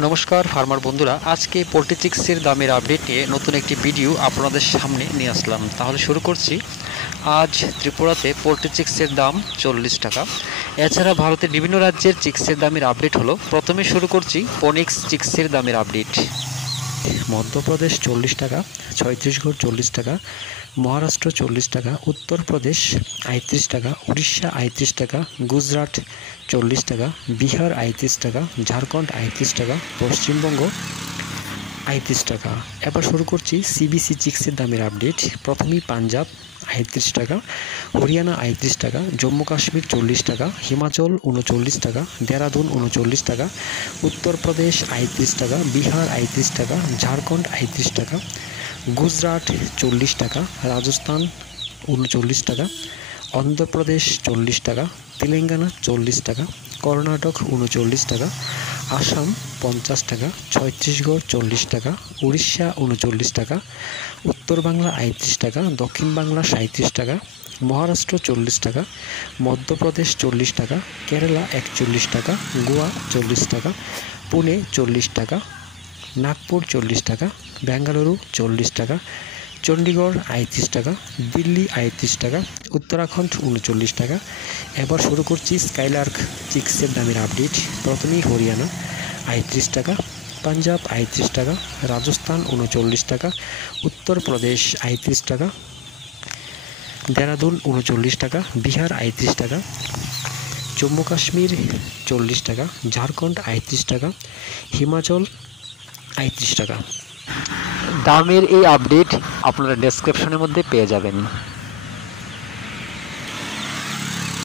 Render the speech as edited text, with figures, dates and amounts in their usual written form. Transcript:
নমস্কার ফার্মার বন্ধুরা, আজকে পোল্ট্রি চিক্সের দামের আপডেট নিয়ে নতুন একটি ভিডিও আপনাদের সামনে নিয়ে আসলাম। তাহলে শুরু করছি। আজ ত্রিপুরাতে পোল্ট্রি চিক্সের দাম 40 টাকা। এছাড়া ভারতের বিভিন্ন রাজ্যের চিক্সের দামের আপডেট হলো। প্রথমে শুরু করছি ফোনিক্স চিক্সের দামের আপডেট। মধ্যপ্রদেশ 40 টাকা, ছত্তিশগড় 40 টাকা, মহারাষ্ট্র 40 টাকা, উত্তরপ্রদেশ 38 টাকা, উড়িষ্যা 38 টাকা, গুজরাট 40 টাকা, বিহার 38 টাকা, ঝাড়খণ্ড 38 টাকা, পশ্চিমবঙ্গ 38 টাকা। এবার শুরু করছি সিবিসি চিক্সের দামের আপডেট। প্রথমেই পাঞ্জাব 38 টাকা, হরিয়ানা 38 টাকা, জম্মু কাশ্মীর 40 টাকা, হিমাচল 39 টাকা, দেরাদুন 39 টাকা, উত্তরপ্রদেশ 38 টাকা, বিহার 38 টাকা, ঝাড়খণ্ড 38 টাকা, গুজরাট 40 টাকা, রাজস্থান 39 টাকা, অন্ধ্রপ্রদেশ 40 টাকা, তেলেঙ্গানা 40 টাকা, কর্ণাটক 39 টাকা, আসাম 50 টাকা, ছত্তিশগড় 40 টাকা, উড়িষ্যা 39 টাকা, উত্তর বাংলা 38 টাকা, দক্ষিণ বাংলা 37 টাকা, মহারাষ্ট্র 40 টাকা, মধ্যপ্রদেশ 40 টাকা, কেরালা 41 টাকা, গোয়া 40 টাকা, পুনে 40 টাকা, নাগপুর 40 টাকা, বেঙ্গালুরু 40 টাকা, চণ্ডীগড় 38 টাকা, দিল্লি 38 টাকা, উত্তরাখণ্ড 39 টাকা। এবার শুরু করছি স্কাইলার্ক চিক্সের দামের আপডেট। প্রথমেই হরিয়ানা 38 টাকা, পাঞ্জাব 38 টাকা, রাজস্থান 39 টাকা, উত্তরপ্রদেশ 38 টাকা, দেরাদুন 39 টাকা, বিহার 38 টাকা, জম্মু কাশ্মীর 40 টাকা, ঝাড়খণ্ড 38 টাকা, হিমাচল 38 টাকা। দামের এই আপডেট আপনারা ডেসক্রিপশনের মধ্যে পেয়ে যাবেন।